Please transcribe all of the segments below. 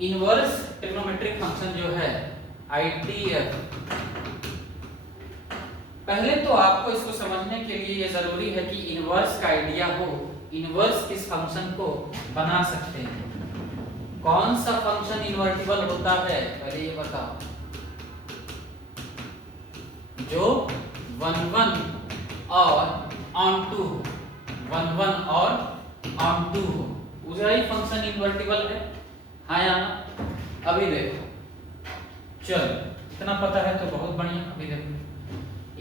Inverse trigonometric function जो है ITF, पहले तो आपको इसको समझने के लिए ये जरूरी है कि इनवर्स का आइडिया हो, इनवर्स किस फंक्शन को बना सकते हैं। कौन सा फंक्शन इन्वर्टिबल होता है पहले ये बताओ, जो 1 1 और ऑन टू हो, 1 1 और ऑन टू हो, वही फंक्शन इन्वर्टिबल है। हाँ या ना? अभी देखो, चलो इतना पता है तो बहुत बढ़िया। अभी देखो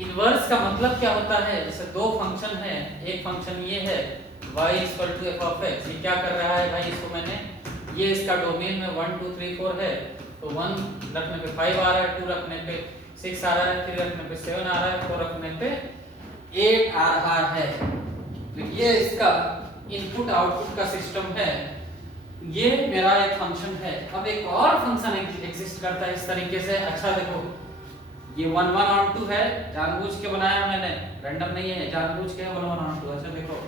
इनवर्स का मतलब क्या होता है। जैसे दो फंक्शन है, एक फंक्शन ये है y = f(x), ये क्या कर रहा है भाई, इसको मैंने ये इसका डोमेन में 1 2 3 4 है, तो 1 रखने पे 5 आ रहा है, 2 रखने पे 6 आ रहा है, 3 रखने पे 7 आ रहा है, 4 रखने पे 8 आ रहा है। तो ये इसका इनपुट आउटपुट का सिस्टम है, ये मेरा एक फंक्शन है। अब एक और फंक्शन एग्जिस्ट करता है इस तरीके से। अच्छा देखो, ये 1 1 ऑन 2 है, जानबूझ के बनाया मैंने, रैंडम नहीं है, जानबूझ के 1 1 ऑन 2। अच्छा देखो,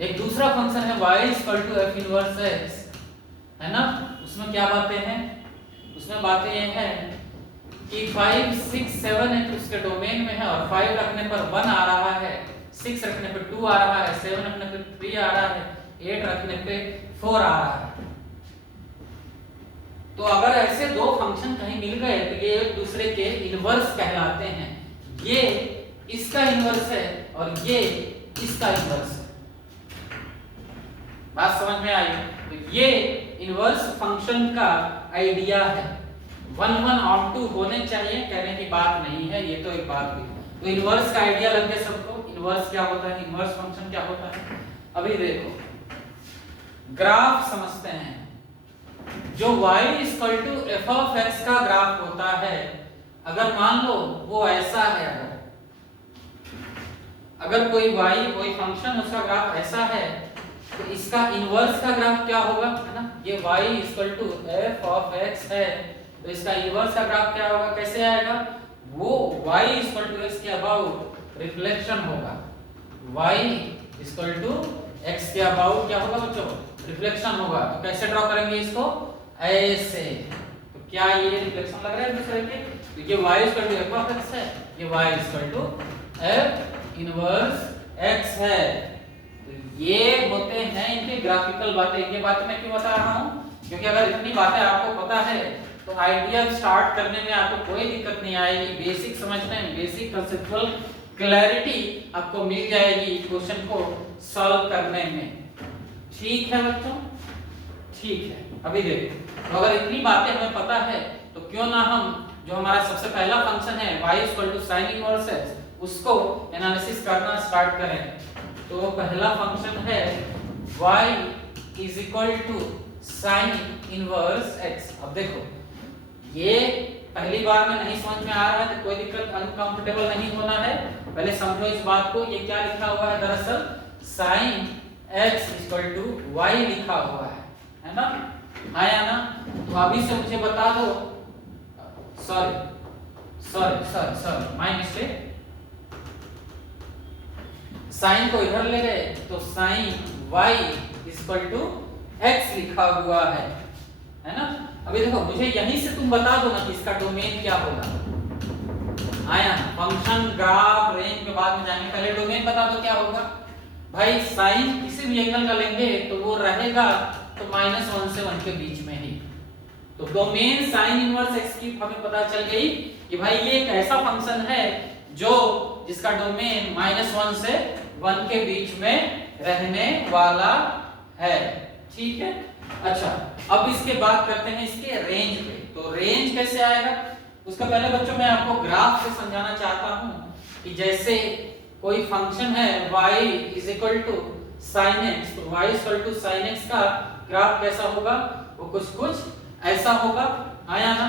एक दूसरा फंक्शन है y = f इनवर्स x, है ना। उसमें क्या बातें हैं, उसमें बातें ये हैं कि 5 6 7 है तो उसके डोमेन में है, और 5 रखने पर 1 आ रहा है, 6 रखने पे 2 आ रहा है, 7 रखने पे 3 आ रहा है, 8 रखने पे 4 आ रहा है। तो अगर ऐसे दो फंक्शन कहीं मिल गए तो ये एक दूसरे के इनवर्स कहलाते हैं। ये इसका इनवर्स है और ये इसका इनवर्स है। बात समझ में आई? तो ये इनवर्स फंक्शन का आइडिया है। 1 1 ऑन 2 होने चाहिए, कहने की बात नहीं है, ये तो एक बात हुई। तो इनवर्स का आइडिया लग गया सबको। इनवर्स क्या होता है, इनवर्स फंक्शन क्या होता है। अभी देखो ग्राफ समझते हैं। जो y = f(x) का ग्राफ होता है, अगर मान लो वो ऐसा है, अगर कोई y कोई फंक्शन उसका ग्राफ ऐसा है, तो इसका इनवर्स का ग्राफ क्या होगा, है ना। ये y = f(x) है, तो इसका इनवर्स का ग्राफ क्या होगा, कैसे आएगा, वो y = x के अबाउट रिफ्लेक्शन होगा। y = x के अबाउट क्या होगा बच्चों, रिफ्लेक्शन होगा। तो कैसे ड्रॉ करेंगे इसको, ऐसे। तो क्या ये रिफ्लेक्शन लग रहा है दूसरे के, तो ये y = f(x) है, ये y = f इनवर्स x है। तो ये होते हैं इनकी ग्राफिकल बातें। ये बातें मैं क्यों बता रहा हूँ, क्योंकि अगर इतनी बातें आपको पता है तो आइडिया स्टार्ट करने में आपको कोई दिक्कत नहीं आएगी। बेसिक समझने में, बेसिक कंसेप्चुअल क्लैरिटी आपको मिल जाएगी क्वेश्चन को सॉल्व करने में। ठीक है बच्चों, ठीक है। अभी देखो, तो अगर इतनी बातें हमें पता है तो क्यों ना हम जो हमारा सबसे पहला फंक्शन है y = sin इनवर्स x, उसको एनालिसिस करना स्टार्ट करें। तो पहला फंक्शन है y = sin इनवर्स x। अब देखो ये पहली बार में नहीं समझ में आ रहा है तो कोई दिक्कत, अनकंफर्टेबल नहीं होना है। पहले समझो इस बात को। ये क्या लिखा हुआ है, दरअसल sin x = y लिखा हुआ है ना। हाँ या ना? तो अभी से मुझे बता दो, सॉरी माय मिस्टेक, साइन को इधर ले गए तो sin y = x लिखा हुआ है ना। अभी देखो, मुझे यहीं से तुम बता दो ना कि इसका डोमेन क्या होगा। आया, फंक्शन ग्राफ रेंज के बाद में जाने, पहले डोमेन बता दो क्या होगा भाई। साइन किसी भी एंगल का लेंगे तो वो रहेगा तो -1 से 1 के बीच में ही। तो डोमेन sin इनवर्स x की हमें पता चल गई कि भाई ये एक ऐसा फंक्शन है जो जिसका डोमेन -1 से 1 के बीच में रहने वाला है। ठीक है। अच्छा, अब इसके बात करते हैं इसके रेंज पे। तो रेंज कैसे आएगा, उसका पहले बच्चों मैं आपको ग्राफ से समझाना चाहता हूं कि जैसे कोई फंक्शन है y = sin x, तो y = sin x का ग्राफ कैसा होगा, वो कुछ ऐसा होगा। आया ना,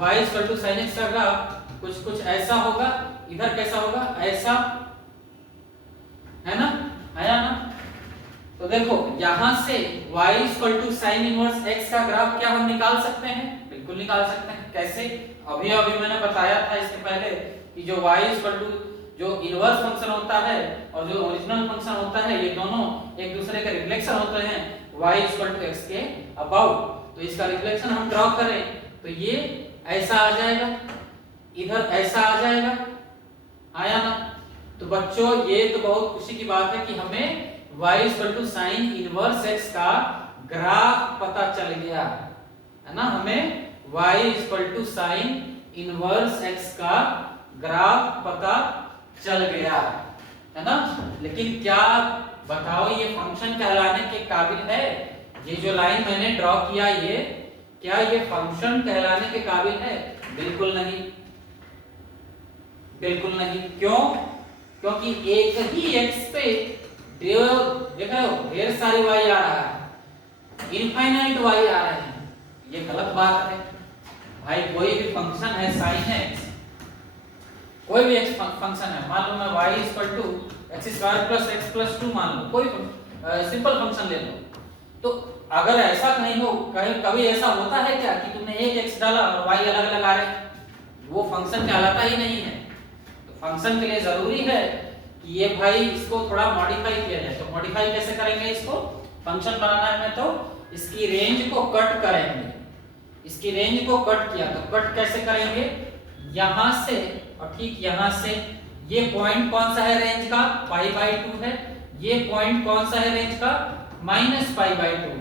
y = sin x का ग्राफ कुछ ऐसा होगा। इधर कैसा होगा, ऐसा, है ना। आया ना। तो देखो यहां से y = sin इनवर्स x का ग्राफ क्या हम निकाल सकते हैं, बिल्कुल निकाल सकते हैं। कैसे, अभी मैंने बताया था इसके पहले कि जो y जो इनवर्स फंक्शन होता है और जो ओरिजिनल फंक्शन होता है, ये दोनों एक दूसरे के रिफ्लेक्शन होते हैं y = x के अबाउट। तो इसका रिफ्लेक्शन हम ड्रॉ करें तो ये ऐसा आ जाएगा, इधर ऐसा आ जाएगा, आया ना। तो बच्चों ये तो बहुत खुशी की बात है कि हमें y sin इनवर्स x का ग्राफ पता चल गया है ना। हमें y sin इनवर्स x का ग्राफ पता चल गया है ना। लेकिन क्या बताओ ये फंक्शन कहलाने के काबिल है? ये जो लाइन मैंने ड्रॉ किया ये क्या ये फंक्शन कहलाने के काबिल है? बिल्कुल नहीं, बिल्कुल नहीं। क्यों? क्योंकि एक ही x पे देखो ढेर सारे y आ रहा है, इनफाइनाइट y आ रहे हैं, ये गलत बात है भाई। कोई भी फंक्शन है sin x, कोई भी x फंक्शन है, मान लो मैं y x² + x+2 मान लो, कोई सिंपल फंक्शन ले लो। तो अगर ऐसा कहीं हो, कभी ऐसा होता है क्या कि तुमने एक x डाला और y अलग अलग आ रहे हैं? वो फंक्शन कहलाता ही नहीं है। तो फंक्शन के लिए जरूरी है कि ये भाई इसको थोड़ा मॉडिफाई किया जाए। तो मॉडिफाई कैसे करेंगे इसको? फंक्शन बनाना है तो इसकी रेंज को कट करेंगे। इसकी रेंज को कट किया तो कट कैसे करेंगे? यहां से और ठीक यहां से। ये पॉइंट कौन सा है रेंज का? π/2 है। ये पॉइंट कौन सा है रेंज का? -π/2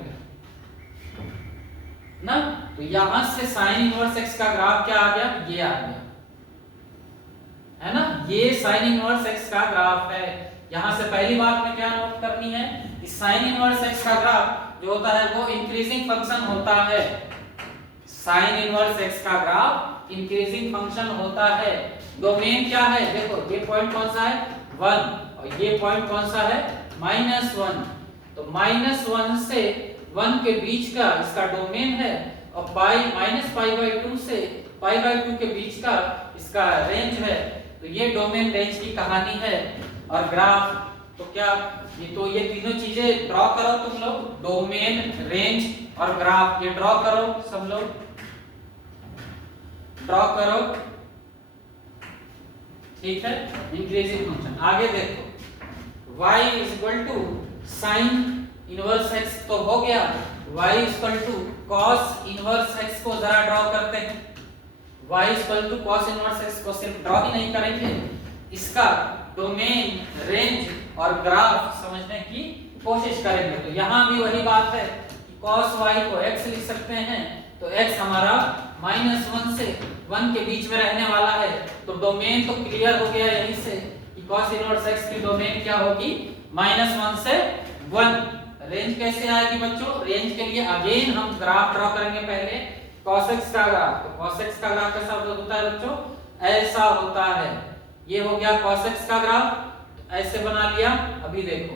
है ना। तो यहां से sin इनवर्स x का ग्राफ क्या आ गया? ये आ गया है ना। ये sin इनवर्स x का ग्राफ है। यहां से पहली बात में क्या नोट करनी है कि sin इनवर्स x का ग्राफ जो होता है वो इंक्रीजिंग फंक्शन होता है। sin इनवर्स x का ग्राफ इंक्रीजिंग फंक्शन होता है। डोमेन क्या है? देखो ये पॉइंट कौन सा है? 1 और ये पॉइंट कौन सा है? -1। तो -1 से 1 के बीच का इसका डोमेन है और -π/2 से π/2 के बीच का इसका रेंज है। तो ये डोमेन रेंज की कहानी है। और ग्राफ तो क्या ये तीनों चीजें ड्रॉ करो तुम लोग, डोमेन, रेंज और ग्राफ, ये ड्रॉ करो सब लोग, ड्रॉ करो, ठीक है। इंक्रीजिंग फंक्शन आगे देखो, y sin इनवर्स x तो हो गया, y cos इनवर्स x को जरा ड्रॉ करते हैं। y cos इनवर्स x को सिर्फ ड्रॉ ही नहीं करेंगे, इसका डोमेन, रेंज और ग्राफ समझने की कोशिश करेंगे। तो यहां भी वही बात है कि cos y को x लिख सकते हैं, तो x हमारा -1 से 1 के बीच में रहने वाला है। तो डोमेन तो क्लियर हो गया यहीं से कि cos इनवर्स x की डोमेन क्या होगी? -1 से 1। रेंज कैसे आएगी बच्चों? रेंज के लिए अगेन हम ग्राफ ड्रॉ करेंगे पहले, cos x का ग्राफ। तो cos x का ग्राफ कैसा होता है बच्चों? ऐसा होता है। ये हो गया cos x का ग्राफ, ऐसे बना लिया। अभी देखो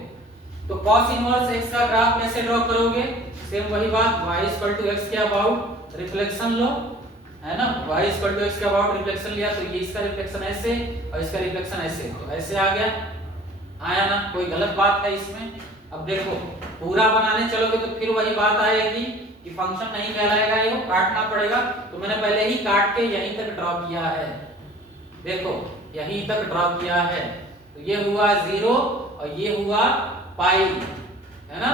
तो cos इनवर्स x का ग्राफ कैसे ड्रॉ करोगे? सेम वही बात, y x के अबाउट रिफ्लेक्शन लो, है ना। y x के अबाउट रिफ्लेक्शन लिया तो ये इसका रिफ्लेक्शन ऐसे और इसका रिफ्लेक्शन ऐसे, तो ऐसे आ गया, आया ना। कोई गलत बात है इसमें? अब देखो पूरा बनाने चलोगे तो फिर वही बात आएगी कि फंक्शन नहीं कहलाएगा, ये काटना पड़ेगा। तो मैंने पहले ही काट के यहीं तक ड्रॉ किया है, देखो यहीं तक ड्रॉ किया है। तो ये हुआ 0 और ये हुआ पाई, है ना।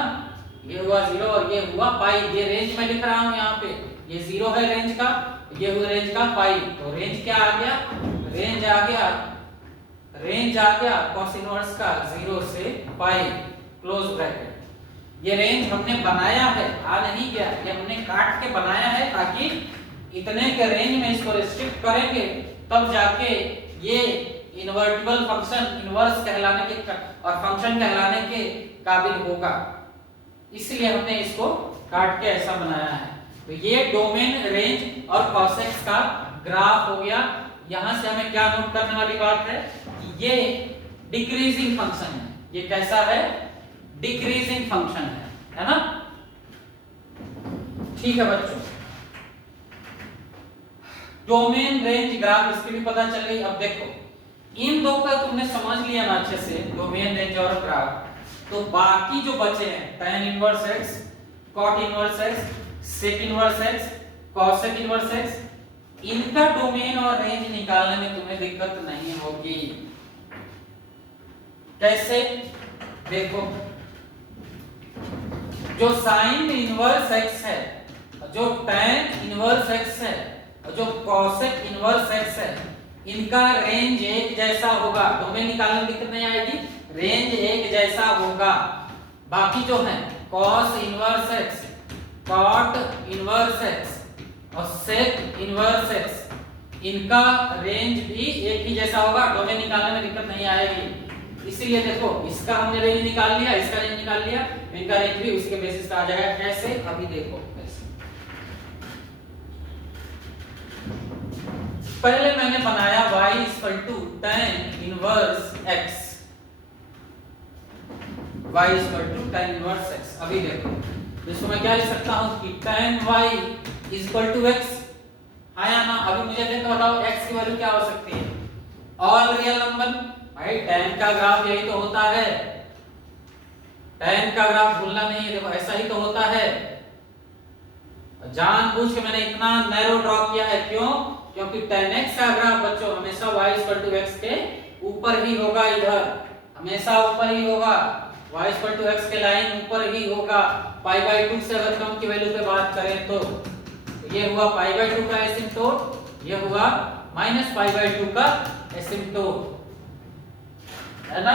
ये हुआ 0 और ये हुआ पाई। ये रेंज में लिख रहा हूं यहाँ पे, ये 0 है रेंज का, ये हुआ रेंज का पाई। तो रेंज क्या आ गया? रेंज आ गया cos इनवर्स का 0 से पाई, क्लोज ब्रैकेट। ये रेंज हमने बनाया है, आ नहीं गया, ये हमने काट के बनाया है ताकि इतने के रेंज में इसको रिस्ट्रिक्ट करेंगे तब जाके ये इन्वर्टिबल फंक्शन इनवर्स कहलाने के और फंक्शन कहलाने के काबिल होगा। इसलिए हमने इसको काट के ऐसा बनाया है। तो ये डोमेन, रेंज और cos x का ग्राफ हो गया। यहां से हमें क्या नोट करने वाली बात है कि ये डिक्रीजिंग फंक्शन है। ये कैसा है? डिक्रीजिंग फंक्शन है ना। ठीक है बच्चों, डोमेन, रेंज, ग्राफ इसकी भी पता चल गई। अब देखो इन दो का तुमने समझ लिया ना अच्छे से, डोमेन, रेंज और ग्राफ। तो बाकी जो बचे हैं tan inverse x, cot inverse x, sec inverse x, cosec inverse x, इनका डोमेन और रेंज निकालने में तुम्हें दिक्कत नहीं होगी। कैसे? देखो जो sin इनवर्स x है, जो tan इनवर्स x है और जो cosec इनवर्स x है, इनका रेंज एक जैसा होगा। डोमेन निकालने में दिक्कत नहीं आएगी, रेंज एक जैसा होगा। बाकी जो है cos inverse x, cot inverse x और sec इनवर्स x, इनका रेंज भी एक ही जैसा होगा। डोमेन निकालने में दिक्कत नहीं आएगी। इसीलिए देखो, इसका हमने रेंज निकाल लिया, इसका रेंज निकाल लिया, इनका रेंज भी उसी के बेसिस पे आ जाएगा। कैसे? अभी देखो, पहले मैंने बनाया y tan inverse x, y tan inverse x। अभी देखो, इसको मैं क्या लिख सकता हूं कि tan y x, हाँ या ना? अभी मुझे देखो, बताओ x की वैल्यू क्या हो सकती है? All real number. भाई tan का ग्राफ यही तो होता है, tan का ग्राफ भूलना नहीं है। देखो ऐसा ही तो होता है। जानबूझ के मैंने इतना नैरो ड्रॉ किया है, क्यों? क्योंकि tan x का ग्राफ बच्चों हमेशा y x के ऊपर ही होगा, इधर हमेशा ऊपर ही होगा। y x के लाइन ऊपर ही होगा। π/2 से अगर कम की वैल्यू पे बात करें तो ये हुआ π/2 का एसिम्पटोट, ये हुआ -π/2 का एसिम्पटोट, है ना?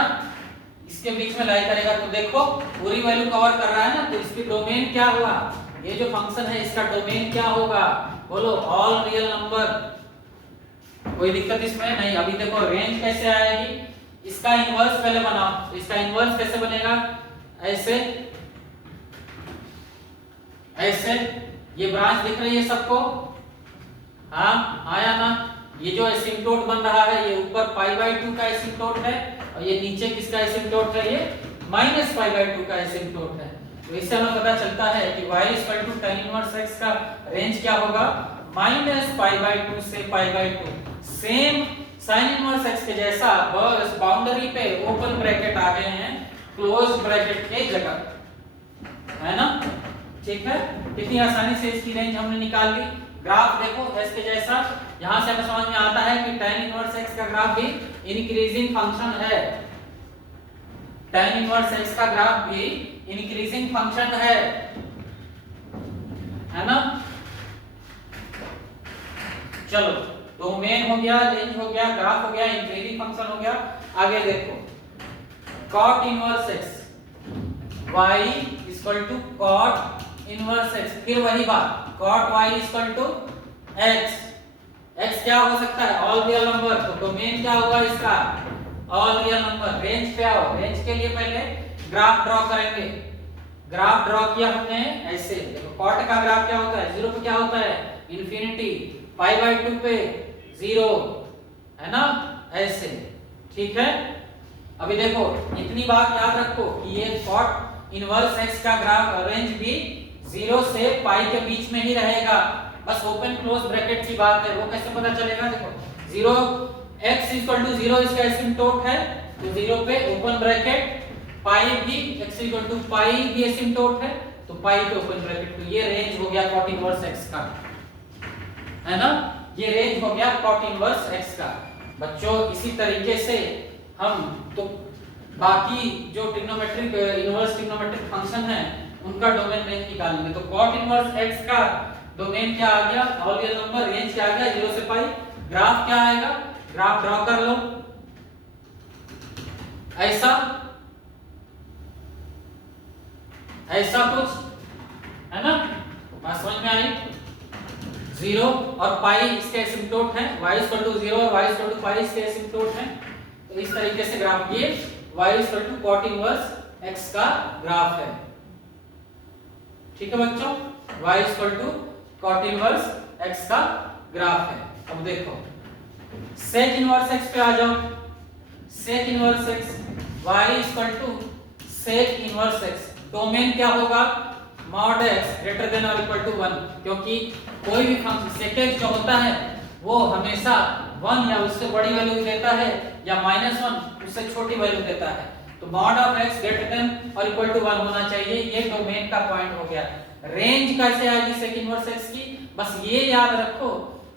इसके बीच में लाई करेगा तो देखो पूरी वैल्यू कवर कर रहा है ना, तो इसकी डोमेन क्या हुआ? ये जो फंक्शन है इसका डोमेन क्या होगा? बोलो, ऑल रियल नंबर। कोई दिक्कत इसमें नहीं। अभी देखो रेंज कैसे आएगी, इसका इनवर्स पहले बनाओ। तो इसका इनवर्स कैसे बनेगा? ऐसे ऐसे, ये ब्रांच दिख रही है सबको? हाँ आया ना? ये जो एसिम्पटोट बन रहा है ये ऊपर π/2 का एसिम्पटोट है और ये नीचे किसका एसिम्पटोट है? ये -π/2 का एसिम्पटोट है। तो इससे हमें पता चलता है कि y tan इनवर्स x का रेंज क्या होगा? -π/2 से π/2। सेम sin इनवर्स x के जैसा, बस बाउंड्री पे ओपन ब्रैकेट आ गए हैं क्लोज ब्रैकेट के जगह, है ना? ठीक है, कितनी आसानी से इसकी रेंज हमने निकाल ली। ग्राफ देखो इसके जैसा, यहां से हमें समझ में आता है कि tan इनवर्स x का ग्राफ भी इंक्रीजिंग फंक्शन है। tan इनवर्स x का ग्राफ भी इंक्रीजिंग फंक्शन है ना? चलो, डोमेन हो गया, रेंज हो गया, ग्राफ हो गया, इंक्रीजिंग फंक्शन हो गया। आगे देखो, cot inverse x, y cot inverse x, फिर वही बात, cot y x। x क्या हो सकता है? All real number. तो डोमेन क्या होगा इसका? All real number. रेंज क्या हो? रेंज के लिए पहले ग्राफ ड्रॉ करेंगे। ग्राफ ड्रॉ किया हमने ऐसे। देखो cot का ग्राफ क्या होता है? 0 पे क्या होता है? इंफिनिटी। π/2 पे 0, है ना? ऐसे, ठीक है। अभी देखो, इतनी बात याद रखो कि ये cot इनवर्स x का ग्राफ रेंज भी 0 से पाई के बीच में ही रहेगा। बस ओपन क्लोज ब्रैकेट की बात है, वो कैसे पता चलेगा? देखो 0 x 0 इसका एसिम्पटोट है, तो 0 पे ओपन ब्रैकेट, पाई भी x पाई भी एसिम्पटोट है, तो पाई पे ओपन ब्रैकेट। तो ये रेंज हो गया cot इनवर्स x का, है ना? ये रेंज हो गया cot इनवर्स x का। बच्चों इसी तरीके से हम तो बाकी जो ट्रिग्नोमेट्रिक इनवर्स ट्रिग्नोमेट्रिक फंक्शन है उनका डोमेन रेंज निकालेंगे। तो cot इनवर्स x का डोमेन क्या आ गया? All real number. रेंज क्या आ गया? 0 से पाई। ग्राफ क्या आएगा? ग्राफ ड्रॉ कर लो ऐसा, ऐसा कुछ, है ना? बात समझ में आई? 0 और पाई इसके एसिम्पटोट है, y 0 और y पाई इसके एसिम्पटोट है। तो इस तरीके से ग्राफ, ये y cot इनवर्स x का ग्राफ है। ठीक है बच्चों, y cot इनवर्स x का ग्राफ है। अब देखो sec इनवर्स x पे आ जाओ। sec inverse x, y sec inverse x, domain क्या होगा? mod x greater than or equal to 1, क्योंकि कोई भी फंक्शन sec x जो होता है वो हमेशा 1 या उससे बड़ी वैल्यू देता है या -1 उससे छोटी वैल्यू देता है। तो mod of x greater than or equal to 1 होना चाहिए। ये डोमेन का पॉइंट हो गया। रेंज कैसे आएगी sec इनवर्स x की? बस ये याद रखो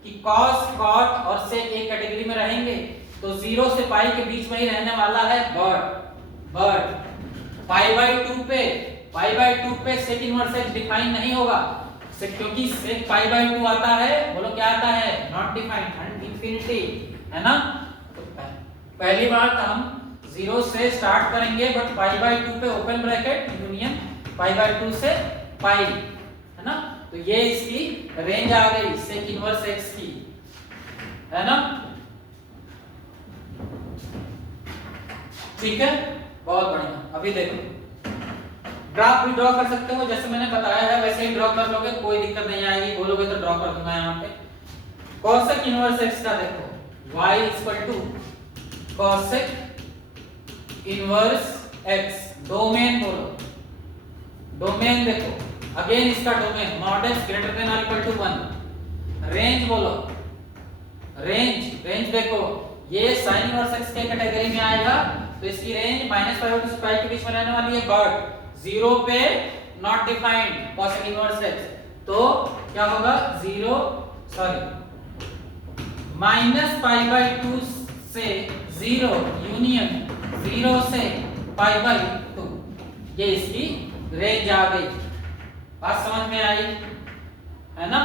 कि cos cot और sec एक कैटेगरी में रहेंगे, तो 0 से पाई के बीच में ही रहने वाला है बट π/2 पे sec इनवर्स x डिफाइन नहीं होगा। से, क्योंकि सेक पाई बाय 2 आता है, बोलो क्या आता है, नॉट डिफाइंड एंड इंफिनिटी, है ना। तो पहली बात हम 0 से स्टार्ट करेंगे, बट पाई बाय 2 पे open bracket union pi by 2 से पाई, है ना। तो ये इसकी रेंज आ गई सेक इनवर्स x की, है ना। ठीक है, बहुत बढ़िया। अभी देखो ग्राफ भी ड्रॉ कर सकते हो, जैसे मैंने बताया है वैसे ही ड्रॉ कर लोगे, कोई दिक्कत नहीं आएगी, बोलोगे तो ड्रॉ कर दूंगा यहाँ पे। cosec इनवर्स x का देखो y equal to cosec inverse x, domain बोलो, डोमेन देखो अगेन इसका domain not x greater than और इक्वल टू 1, रेंज बोलो, रेंज देखो ये sin इनवर्स x के कैटेगरी में आएगा, तो इसकी रेंज -π और π के बीच में रहने वाली है, बट 0 पे not defined cosec inverse x, तो क्या होगा 0 सॉरी -π/2 से 0 यूनियन 0 से π/2, ये इसकी रेंज आ गई। बात समझ में आई, है ना।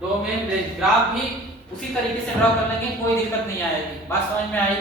डोमेन रेंज ग्राफ भी उसी तरीके से ड्रॉ कर लेंगे, कोई दिक्कत नहीं आएगी। बात समझ में आई।